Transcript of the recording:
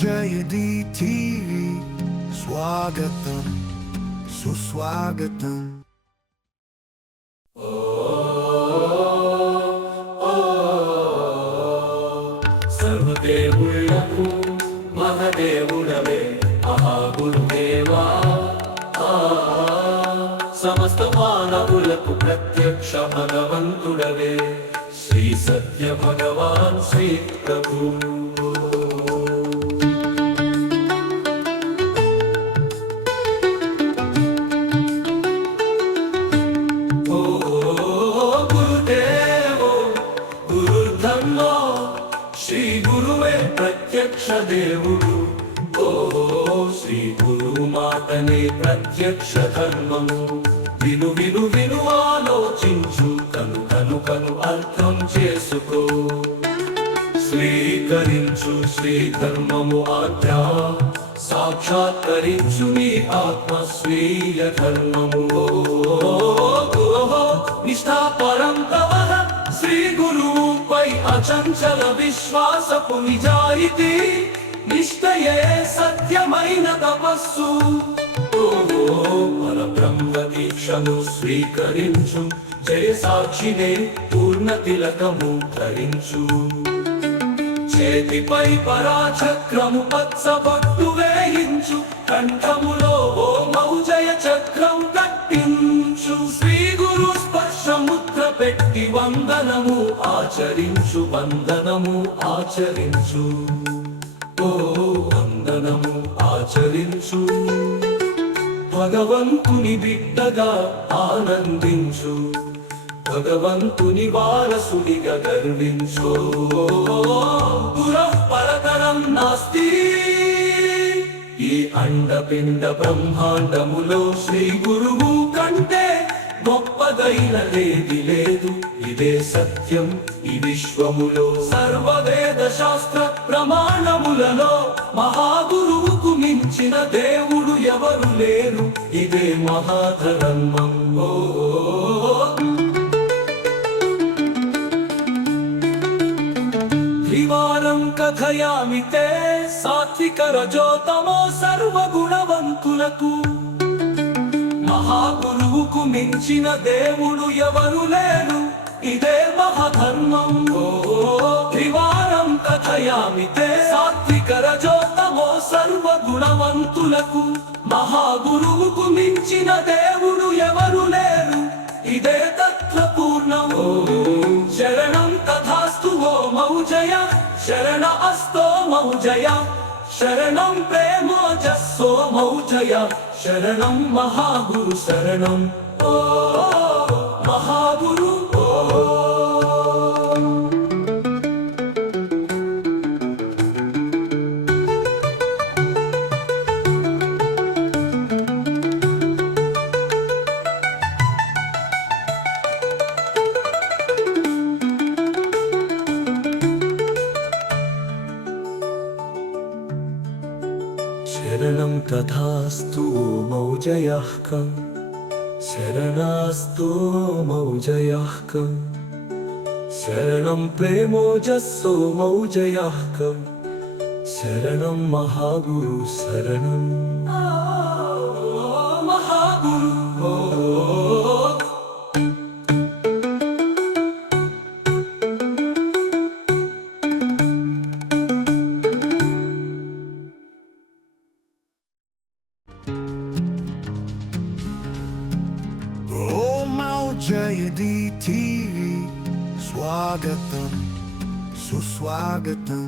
జయది TV స్వాగతం సుస్వాగతం. సర్వదేవుళ్లకు మహదేవుడవే మహాగురుదేవా, సమస్త మానవులకు ప్రత్యక్ష భగవంతుడవే శ్రీ సత్య భగవాన్ శ్రీ ప్రభు. శ్రీ గురువే ప్రత్యక్ష దేవుడు, శ్రీ గురువు మాటనే ప్రత్యక్ష ధర్మము. విను విను విను ఆలోచించు, కను కను కను అర్థం చేసుకో. స్వీకరించు శ్రీ ధర్మము ఆజ్ఞ, సాక్షాత్కరించు నీ ఆత్మ స్వీయ ధర్మము. నిష్ఠాపరం తవ శ్రీ గురువుపై అచంచల విశ్వాసపు నిజాయితీ, నిష్ఠయే సత్యమైన తపస్సు. పరబ్రహ్మ దీక్షను స్వీకరించు, జయ సాక్షినే పూర్ణ తిలకము ధరించు. చేతిపై పరాచక్రము పచ్చబొట్టు వేయించు, కంఠములో ఓమౌజయ చక్రం కట్టించు. శ్రీ గురు స్పర్శముద్ర పెట్టి వందనము ఆచరించు, వందనము ఆచరించు, వందనము ఆచరించు. భగవంతుని బిడ్డగా ఆనందించు, భగవంతుని వారసుడిగా గర్వించు. పరతరం నాస్తి, ఈ అండపిండ బ్రహ్మాండములో శ్రీ గురువు కంటే గొప్పదైనదేది లేదు. ఇదే సత్యం ఈ విశ్వములో. సర్వవేద శాస్త్ర ప్రమాణములలో మహాగురువుకు మించిన దేవుడు ఎవరు లేరు. ఇదే మహాధర్మం. త్రివారం కథయామి తే సాత్విక రజోతమో సర్వగుణవంతులకు. మహాగురువుకు మించిన దేవుడు ఎవరు లేరు. ఇదే మహాధర్మం. త్రివారం కథయామి తే సాత్విక రజోతమో సర్వగుణవంతులకు. మహాగురువుకు మించిన దేవుడు ఎవరు లేరు. ఇదే తత్వపూర్ణం. శరణం తథాస్తు ఓ మౌజయ, శరణ అస్తో మౌజయ, శరణం ప్రేమోజస్సో మౌజయ, శరణం మహాగురు శరణం. మహాగురు శరణం తథాస్తు మౌజయః కం, శరణాస్తు మౌజయః కం, శరణం ప్రేమోజస్సో మౌజయః కం, శరణం మహాగురు శరణం. మహాగురు జయది టీవీ స్వాగతం సుస్వాగతం.